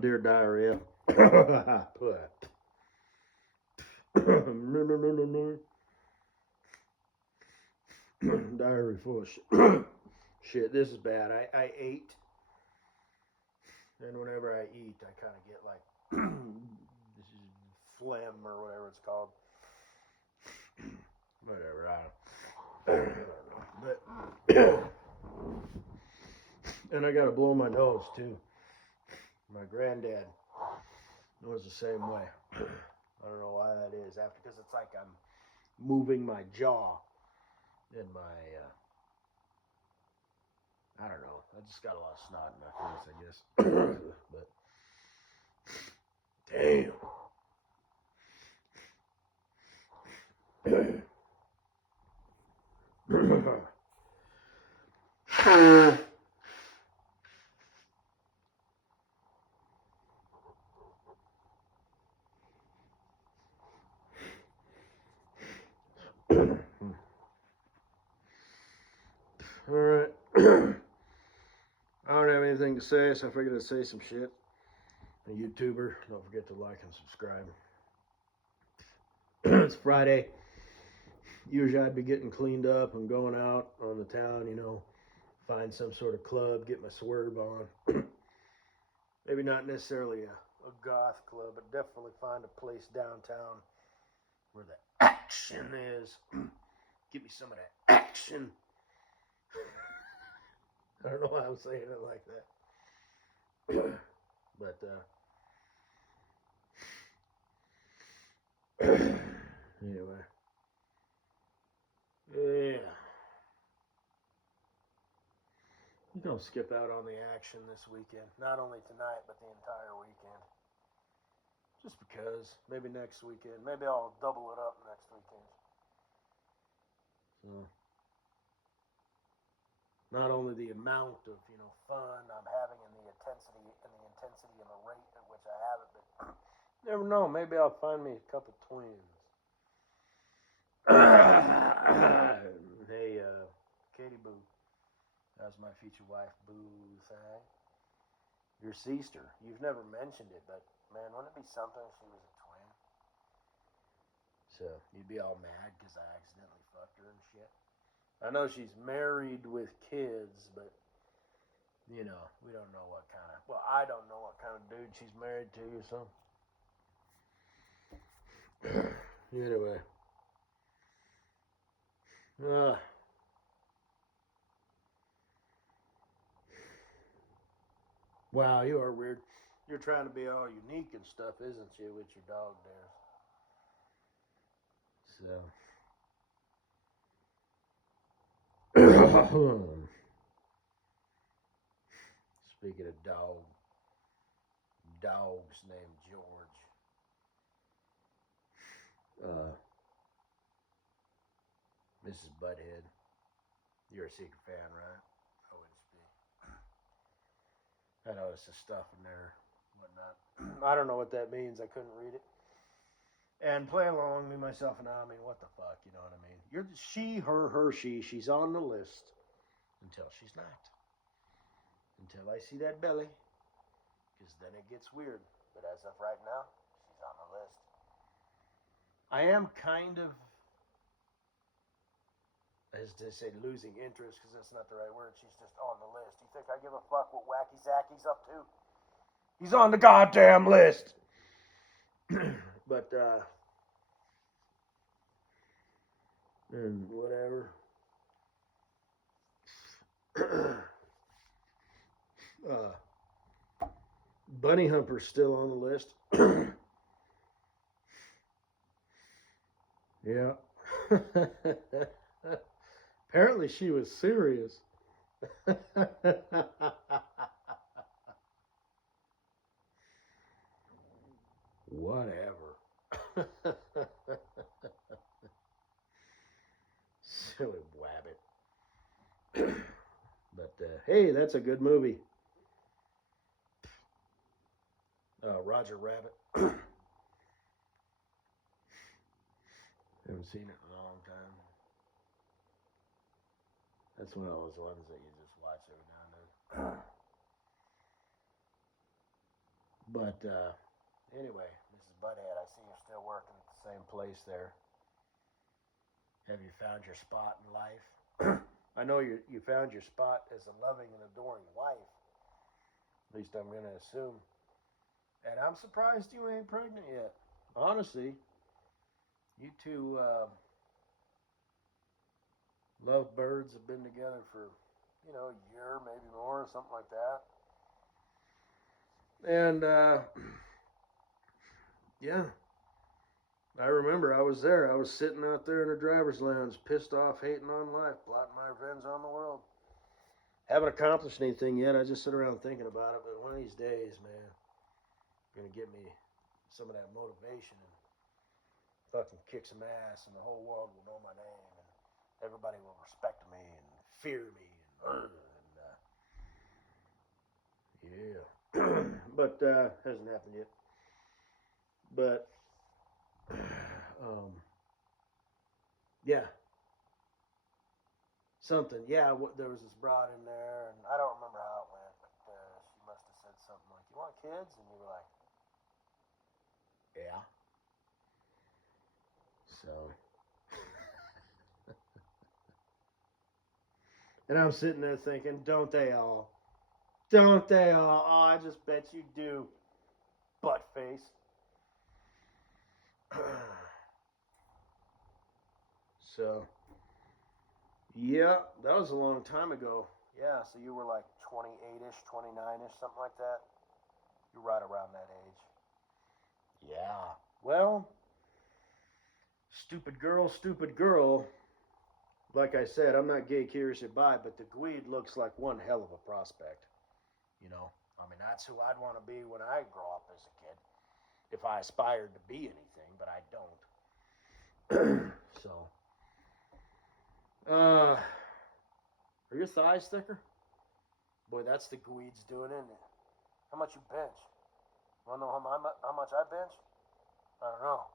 Dear diarrhea. Diarrhea full of shit. Shit, this is bad. I ate, and whenever I eat, I kind of get like this is phlegm or whatever it's called. Whatever, I don't know. But and I gotta blow my nose too. My granddad was the same way. I don't know why that is. After, because it's like I'm moving my jaw and my I don't know. I just got a lot of snot in my face, I guess. But damn. All right. I don't have anything to say, so I figured I'd say some shit. A YouTuber. Don't forget to like and subscribe. It's Friday. Usually I'd be getting cleaned up and going out on the town, find some sort of club, get my swerve on. Maybe not necessarily a goth club, but definitely find a place downtown where the action is. Give me some of that action. I don't know why I'm saying it like that. But, anyway. Yeah. You don't skip out on the action this weekend. Not only tonight, but the entire weekend. Just because. Maybe next weekend. Maybe I'll double it up next weekend. So, not only the amount of, fun I'm having and the intensity and the rate at which I have it, but never know. Maybe I'll find me a couple twins. Hey, Katie Boo. That's my future wife, Boo thing. Your sister. You've never mentioned it, but man, wouldn't it be something if she was a twin? So you'd be all mad because I accidentally fucked her and shit. I know she's married with kids, but we don't know what kind of. Well, I don't know what kind of dude she's married to, so. Anyway. Wow, you are weird. You're trying to be all unique and stuff, isn't you, with your dog there? So. Speaking of dogs named George. Mrs. Butthead. You're a secret fan, right? I wouldn't be. I noticed the stuff in there, whatnot. I don't know what that means. I couldn't read it. And play along, me, myself, and I mean, what the fuck, you know what I mean? You're she, her, she. She's on the list until she's not. Until I see that belly, because then it gets weird. But as of right now, she's on the list. I am kind of, as they say, losing interest, because that's not the right word. She's just on the list. You think I give a fuck what Wacky Zacky's up to? He's on the goddamn list. But, and whatever. Bunny Humper's still on the list. Yeah. Apparently she was serious. Whatever. Silly wabbit. But hey, that's a good movie. Roger Rabbit. Haven't seen it in a long time. That's one of those ones that you just watch every now and then. But anyway, Mrs. Butthead, I see you're still working at the same place there. Have you found your spot in life? I know you found your spot as a loving and adoring wife. At least I'm going to assume. And I'm surprised you ain't pregnant yet. Honestly, you two lovebirds have been together for, a year, maybe more, something like that. And, yeah, I remember I was there. I was sitting out there in the driver's lounge, pissed off, hating on life, plotting my revenge on the world. Haven't accomplished anything yet. I just sit around thinking about it. But one of these days, man, going to get me some of that motivation and fucking kick some ass, and the whole world will know my name, and everybody will respect me and fear me, and yeah. But hasn't happened yet. But yeah, something. Yeah, there was this broad in there, and I don't remember how it went, but she must have said something like, "You want kids?" And you were like, "Yeah." So, and I'm sitting there thinking, "Don't they all? Don't they all? Oh, I just bet you do, butt face." So, yeah, that was a long time ago. Yeah, so you were like 28-ish, 29-ish, something like that. You're right around that age. Yeah. Well, stupid girl. Like I said, I'm not gay, curious, or bi, but the Gweed looks like one hell of a prospect. I mean, that's who I'd want to be when I grow up as a kid. If I aspired to be anything, but I don't. So, are your thighs thicker? Boy, that's the Gweed's doing, isn't it? How much you bench? Want to know how much I bench? I don't know.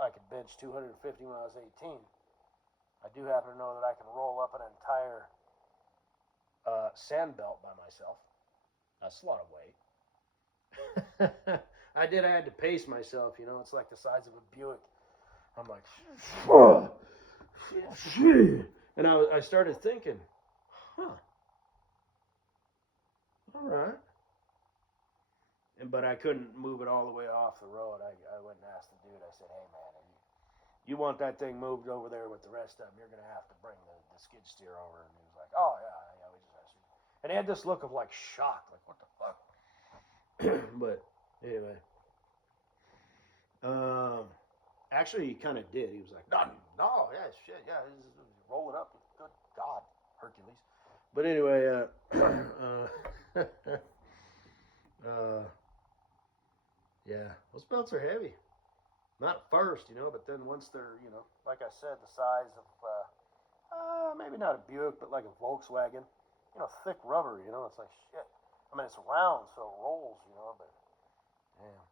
I could bench 250 when I was 18. I do happen to know that I can roll up an entire sand belt by myself. That's a lot of weight. I had to pace myself, it's like the size of a Buick. I'm like, oh, shit. And I started thinking, huh, all right. But I couldn't move it all the way off the road. I went and asked the dude, I said, "Hey, man, you want that thing moved over there with the rest of them, you're going to have to bring the skid steer over." And he was like, "Oh, yeah, we just asked you." And he had this look of like shock, like, what the fuck? But anyway, actually, he kind of did. He was like, no, yeah, shit, yeah, roll it up. Good God, Hercules. But anyway, yeah, those belts are heavy. Not at first, but then once they're, like I said, the size of, maybe not a Buick, but like a Volkswagen, thick rubber, it's like shit. I mean, it's round, so it rolls, but damn.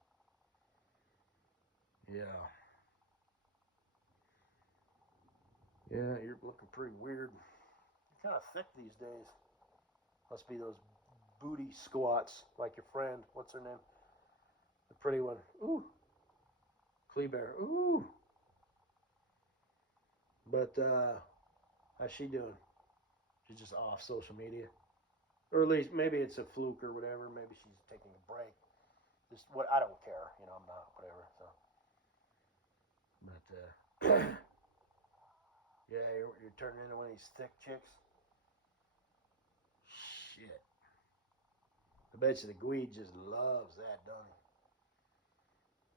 Yeah. Yeah, you're looking pretty weird. You're kind of thick these days. Must be those booty squats, like your friend. What's her name? The pretty one. Ooh. Kleber. Ooh. But how's she doing? She's just off social media, or at least maybe it's a fluke or whatever. Maybe she's taking a break. Just what I don't care. I'm not whatever. So, but yeah, you're turning into one of these thick chicks. Shit. I bet you the Gweed just loves that, don't he?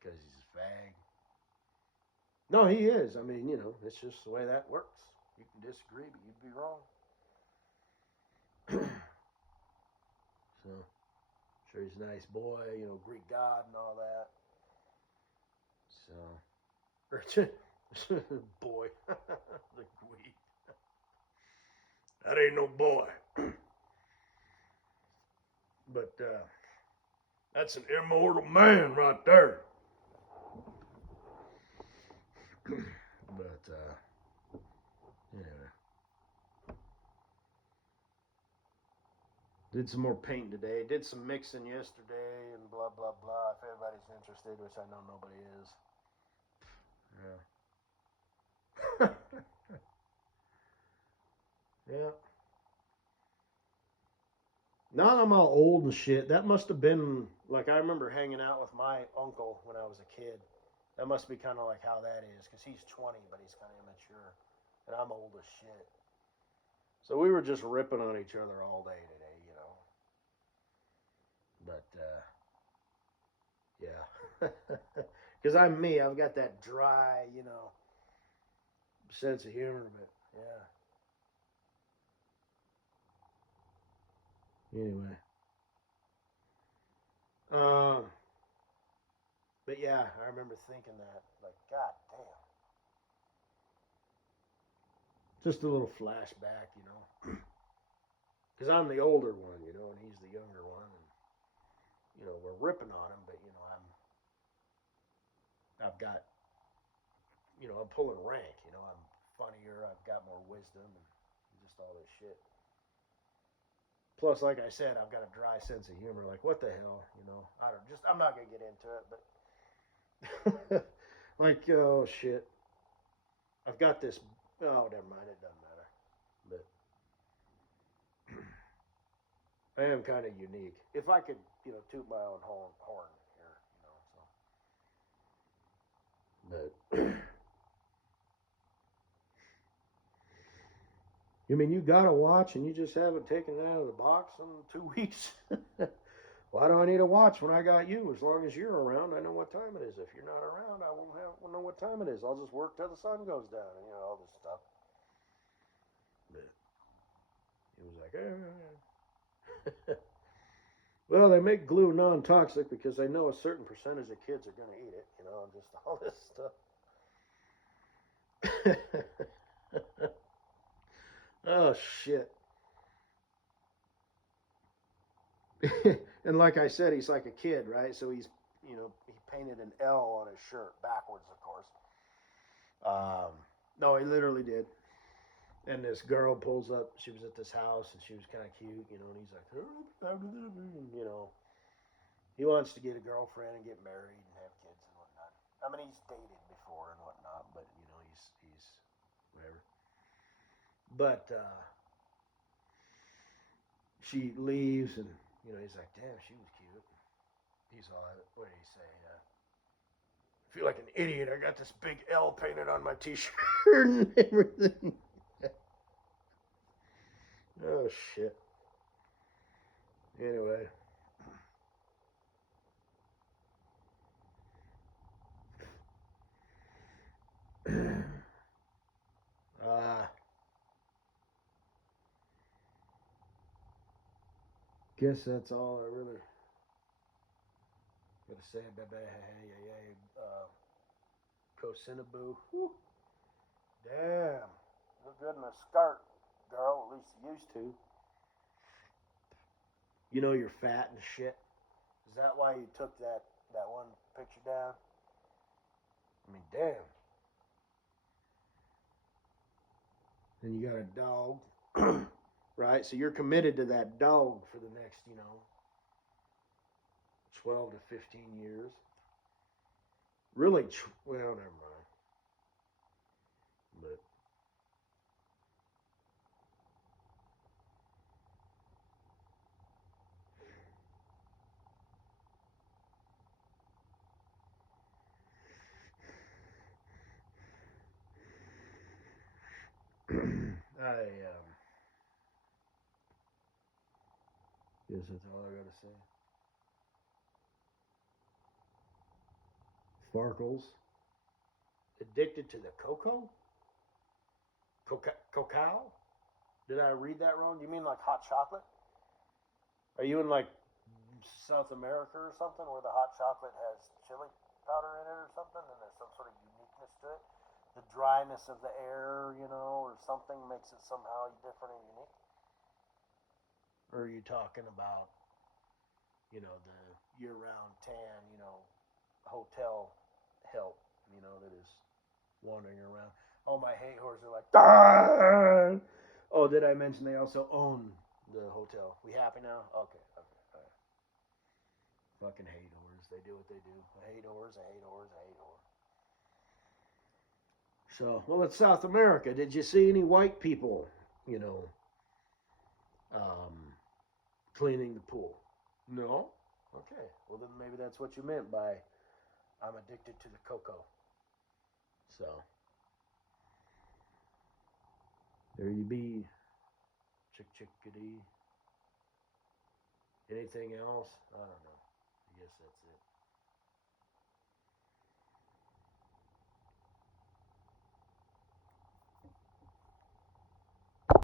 Because he's a fag. No, he is. I mean, it's just the way that works. You can disagree, but you'd be wrong. So, sure he's a nice boy, Greek god and all that. So, boy, the Gweed. That ain't no boy. But that's an immortal man right there. But anyway, Did some more painting today. Did some mixing yesterday and blah, blah, blah. If anybody's interested, which I know nobody is. Yeah. Yeah. Now that I'm all old and shit, that must have been like I remember hanging out with my uncle when I was a kid. That must be kind of like how that is, because he's 20, but he's kind of immature, and I'm old as shit. So we were just ripping on each other all day today, you know. But yeah, because I'm me. I've got that dry, you know, sense of humor. But yeah. Anyway, um, but yeah, I remember thinking that, like, God damn. Just a little flashback, you know. Because I'm the older one, you know, and he's the younger one, and you know we're ripping on him, but you know I've got, you know, I'm pulling rank, you know, I'm funnier, I've got more wisdom, and just all this shit. Plus, like I said, I've got a dry sense of humor. Like, what the hell, you know? I don't just. I'm not gonna get into it, but like, oh shit, I've got this. Oh, never mind. It doesn't matter. But I am kind of unique. If I could, you know, toot my own horn here, you know. So, but you mean you got a watch and you just haven't taken it out of the box in 2 weeks? Why do I need a watch when I got you? As long as you're around, I know what time it is. If you're not around, I won't know what time it is. I'll just work till the sun goes down, and you know all this stuff. But he was like, well, they make glue non-toxic because they know a certain percentage of kids are going to eat it. You know, and just all this stuff. Oh shit. And like I said, he's like a kid, right? So he's, you know, he painted an L on his shirt backwards, of course. No, he literally did. And this girl pulls up. She was at this house, and she was kind of cute, you know. And he's like, you know, he wants to get a girlfriend and get married and have kids and whatnot. I mean, he's dated before and whatnot, but you know, he's whatever. But she leaves, and you know, he's like, damn, she was cute. He's all, what did he say? I feel like an idiot. I got this big L painted on my T-shirt and everything. Oh shit. Anyway. uh, guess that's all I really gotta say. Cocinaboo. Damn. Look good in a skirt, girl. At least you used to. You know you're fat and shit. Is that why you took that one picture down? I mean, damn. And you got a dog, right? So you're committed to that dog for the next, you know, 12 to 15 years. Really, well, never mind. But I guess that's all I gotta say. Farkles. Addicted to the cocoa? Cacao? Did I read that wrong? Do you mean like hot chocolate? Are you in like South America or something where the hot chocolate has chili powder in it or something and there's some sort of uniqueness to it? The dryness of the air, you know, or something makes it somehow different and unique? Or are you talking about, you know, the year round tan, you know, hotel help, you know, that is wandering around? Oh, my hay horse are like, "Darn!" Oh, did I mention they also own The hotel. We happy now? Okay. All right. Fucking hate whores. They do what they do. I hate whores. I hate whores. I hate whores. So, well, it's South America. Did you see any white people, you know, um, cleaning the pool? No? Okay. Well, then maybe that's what you meant by I'm addicted to the cocoa. So, there you be. Chickadee. Anything else? I don't know. I guess that's it.